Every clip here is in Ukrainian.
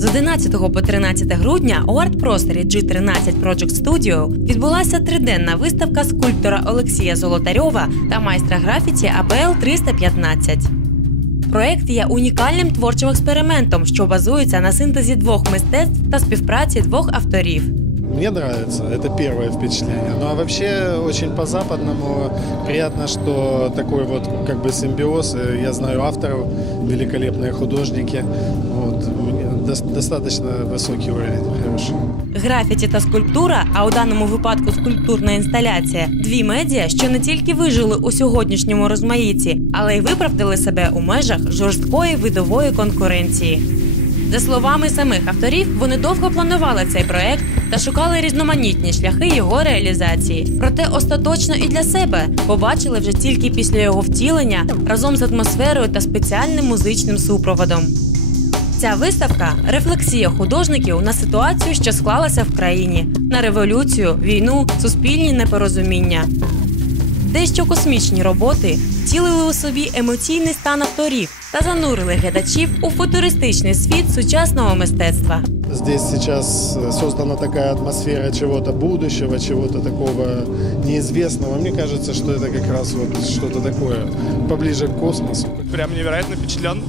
З 11 по 13 грудня у арт-просторі G13 Project Studio відбулася триденна виставка скульптора Олексія Золотарьова та майстра графіті АПЛ 315. Проект є унікальним творчим експериментом, що базується на синтезі двох мистецтв та співпраці двох авторів. Мне нравится, это первое впечатление. Ну а вообще очень по-западному приятно, что такой вот как бы симбиоз. Э, Я знаю авторов, великолепные художники. Вот, мне дос- достаточно высокий уровень, хороший. Графіті та скульптура, а у даному випадку скульптурна інсталяція дві медіа, що не тільки вижили у сьогоднішньому розмаїтті, але й виправдали себе у межах жорсткої видової конкуренції. За словами самих авторів, вони довго планували цей проект та шукали різноманітні шляхи його реалізації. Проте остаточно і для себе побачили вже тільки після його втілення разом з атмосферою та спеціальним музичним супроводом. Ця виставка рефлексія художників на ситуацію, що склалася в країні, на революцію, війну, суспільні непорозуміння. Дещо космічні роботи втілили у собі емоційний стан авторів та занурили глядачів у футуристичний світ сучасного мистецтва. Здесь сейчас э, создана такая атмосфера чего-то будущего, чего-то такого неизвестного. Мне кажется, что это как раз вот что-то такое поближе к космосу. прям невероятно впечатлен.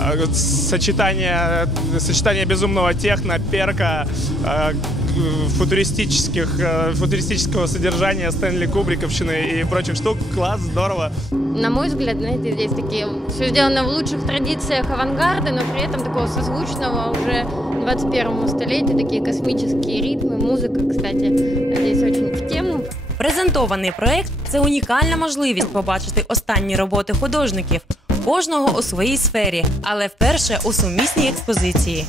А, вот Сочетание, сочетание безумного техно, перка, а, к- футуристических, а, футуристического содержания Стэнли Кубриковщины и прочих штук. Класс, здорово. На мой взгляд, знаете, здесь такие все сделано в лучших традициях авангарда, но при этом такого созвучного уже 21 столетию, такие космические ритмы, музыка, кстати, здесь очень в тему. Презентований проект це унікальна можливість побачити останні роботи художників, Кожного у своїй сфері, але вперше у сумісній експозиції.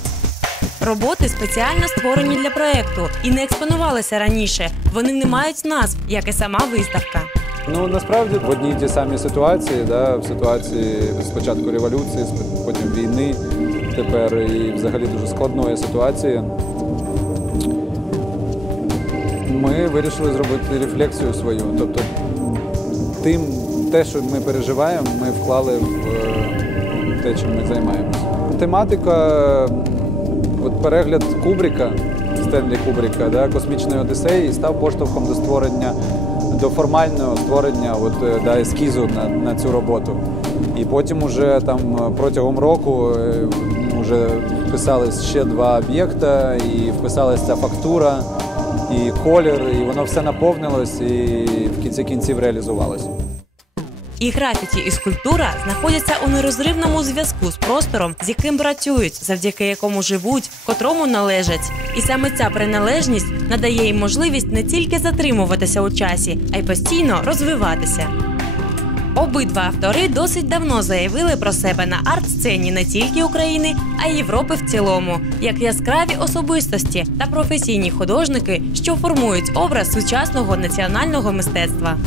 Роботи спеціально створені для проекту і не експонувалися раніше. Вони не мають назв, як і сама виставка. Ну насправді в одній ті самі ситуації, да, в ситуації спочатку революції, потім війни, тепер і взагалі дуже складної ситуації. Ми вирішили зробити рефлексію свою. Тобто тим, те, що ми переживаємо, ми вклали в е, те, чим ми займаємося. Тематика, от перегляд Кубрика, Стенлі Кубрика, да, космічної Одіссеї, став поштовхом до створення, до формального створення от, е, да, ескізу на, на цю роботу. І потім уже там е, протягом року вже вписались ще два об'єкта, і вписалася ця фактура, і колір, і воно все наповнилось і в кінці кінців реалізувалось. І графіті, і скульптура знаходяться у нерозривному зв'язку з простором, з яким працюють, завдяки якому живуть, котрому належать. І саме ця приналежність надає їм можливість не тільки затримуватися у часі, а й постійно розвиватися. Обидва автори досить давно заявили про себе на арт-сцені не тільки України, а й Європи в цілому, як яскраві особистості та професійні художники, що формують образ сучасного національного мистецтва.